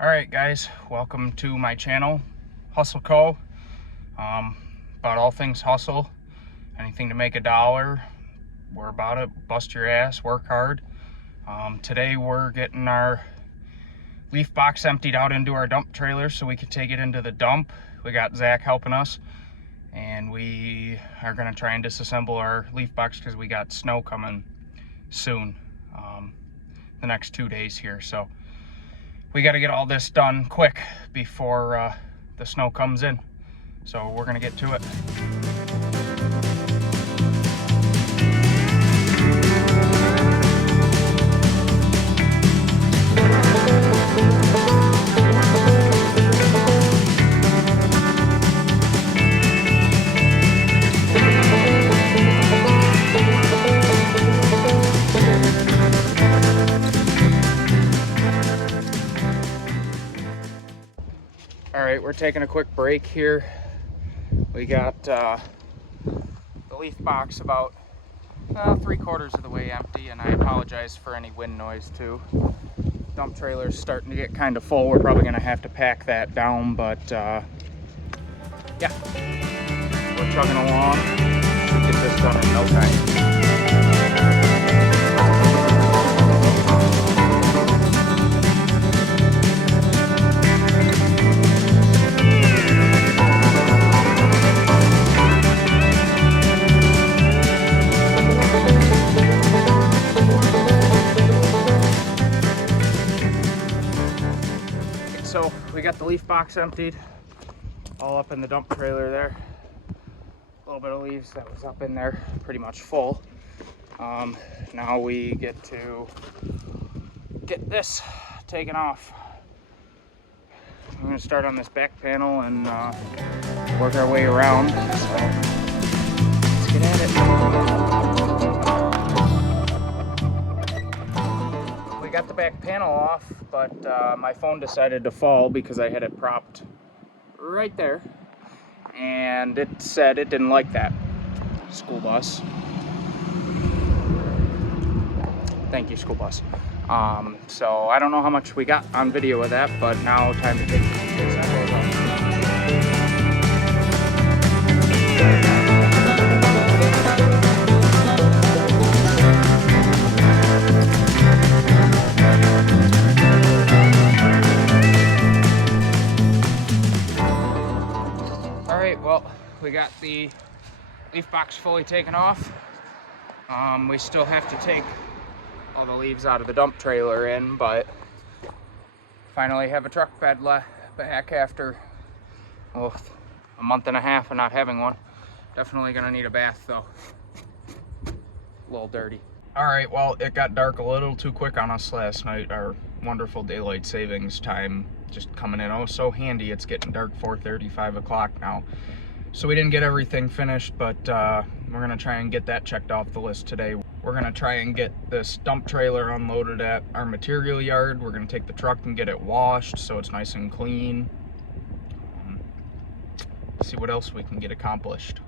Alright guys, welcome to my channel, Hustle Co. About all things hustle, anything to make a dollar. We're about it, bust your ass, work hard. Today we're getting our leaf box emptied out into our dump trailer so we can take it into the dump. We got Zach helping us, and we are going to try and disassemble our leaf box because we got snow coming soon, the next 2 days here. So we got to get all this done quick before the snow comes in. So we're gonna get to it. All right, we're taking a quick break here. We got the leaf box about 3/4 of the way empty, and I apologize for any wind noise too. Dump trailer's starting to get kind of full. We're probably gonna have to pack that down, but yeah, we're chugging along. Should get this done in no time. So we got the leaf box emptied, all up in the dump trailer there. A little bit of leaves that was up in there, pretty much full. Now we get to get this taken off. I'm gonna start on this back panel and work our way around. So let's get at it. We got the back panel off, but my phone decided to fall because I had it propped right there, and it said it didn't like that. School bus. Thank you, school bus. So I don't know how much we got on video of that, but now time to take pictures. Well, we got the leaf box fully taken off. We still have to take all the leaves out of the dump trailer in, but finally have a truck bed back after a month and a half of not having one. Definitely gonna need a bath though. A little dirty. All right, well, it got dark a little too quick on us last night. Our wonderful daylight savings time just coming in. Oh, so handy. It's getting dark 4:30, 5 o'clock now. So we didn't get everything finished, but we're gonna try and get that checked off the list today. We're gonna try and get this dump trailer unloaded at our material yard. We're gonna take the truck and get it washed so it's nice and clean. See what else we can get accomplished.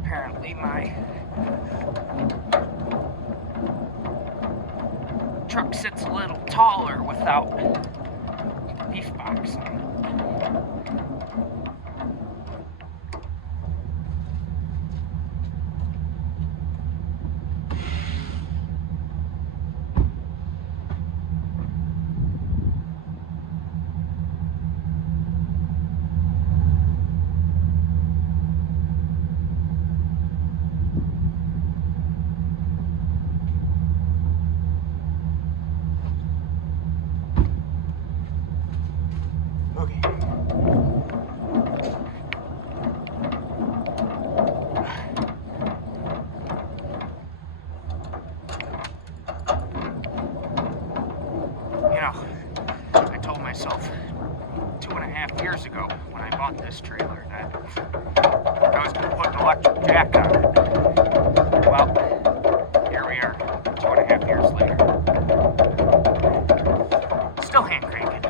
Apparently my truck sits a little taller without leaf box. I was going to put an electric jack on it. Well, here we are, 2.5 years later. Still hand cranking.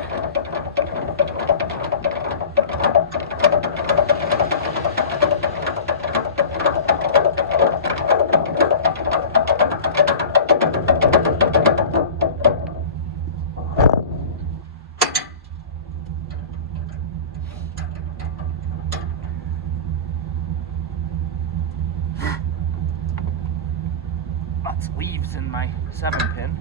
Lots of leaves in my 7-pin.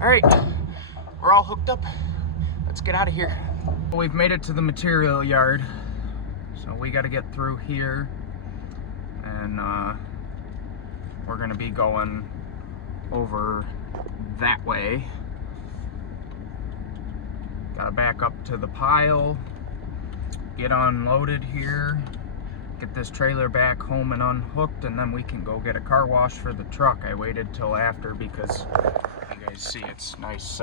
Alright, we're all hooked up. Let's get out of here. We've made it to the material yard. So we got to get through here. And we're going to be going over that way. Gotta back up to the pile, get unloaded here, get this trailer back home and unhooked, and then we can go get a car wash for the truck. I waited till after because you guys see it's nice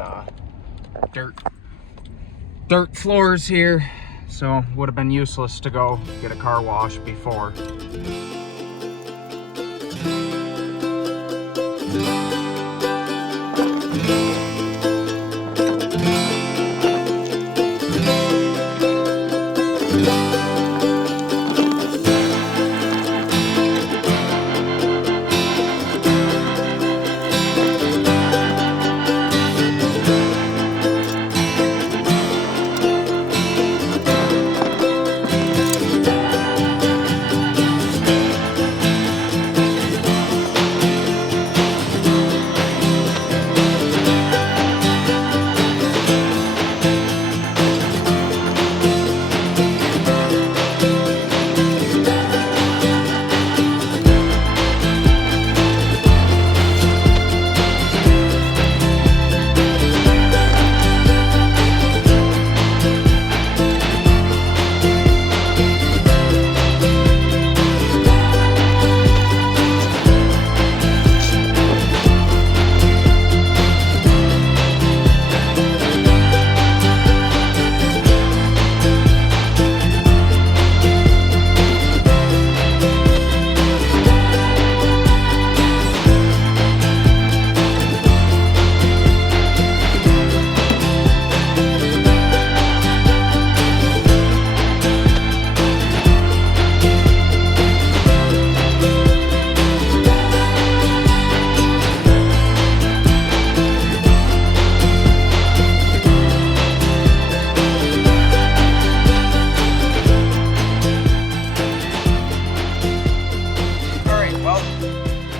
dirt floors here, so would have been useless to go get a car wash before.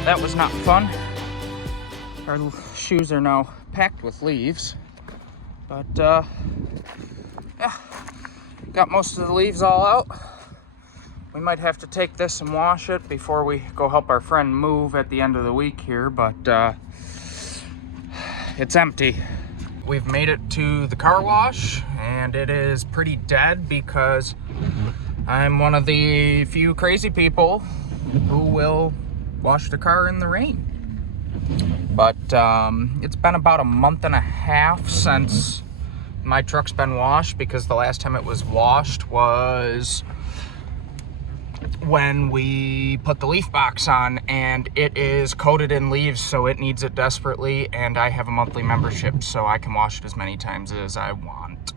That was not fun. Our shoes are now packed with leaves, but yeah, got most of the leaves all out. We might have to take this and wash it before we go help our friend move at the end of the week here, but it's empty. We've made it to the car wash, and it is pretty dead because I'm one of the few crazy people who will wash the car in the rain. But it's been about a month and a half since my truck's been washed, because the last time it was washed was when we put the leaf box on, and it is coated in leaves, so it needs it desperately, and I have a monthly membership, so I can wash it as many times as I want.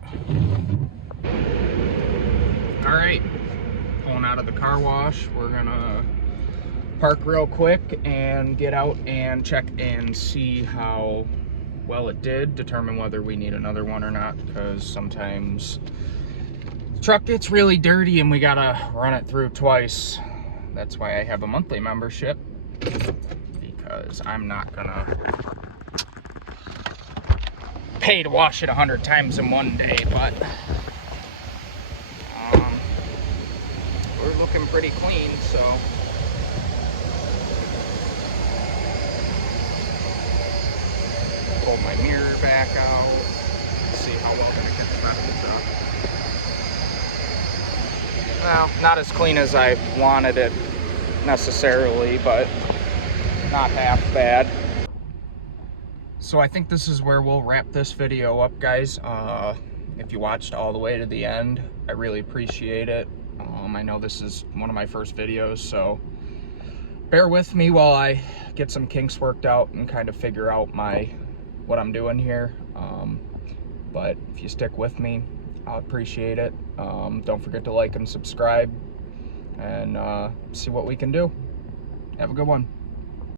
All right, pulling out of the car wash. We're gonna park real quick and get out and check and see how well it did, determine whether we need another one or not, because sometimes the truck gets really dirty and we gotta run it through twice. That's why I have a monthly membership, because I'm not gonna pay to wash it 100 times in one day. But we're looking pretty clean, so pull my mirror back out, see how well I can freshen up. Well, not as clean as I wanted it necessarily, but not half bad. So I think this is where we'll wrap this video up, guys. If you watched all the way to the end, I really appreciate it. I know this is one of my first videos, so bear with me while I get some kinks worked out and kind of figure out what I'm doing here. But if you stick with me, I'll appreciate it. Don't forget to like and subscribe, and see what we can do. Have a good one.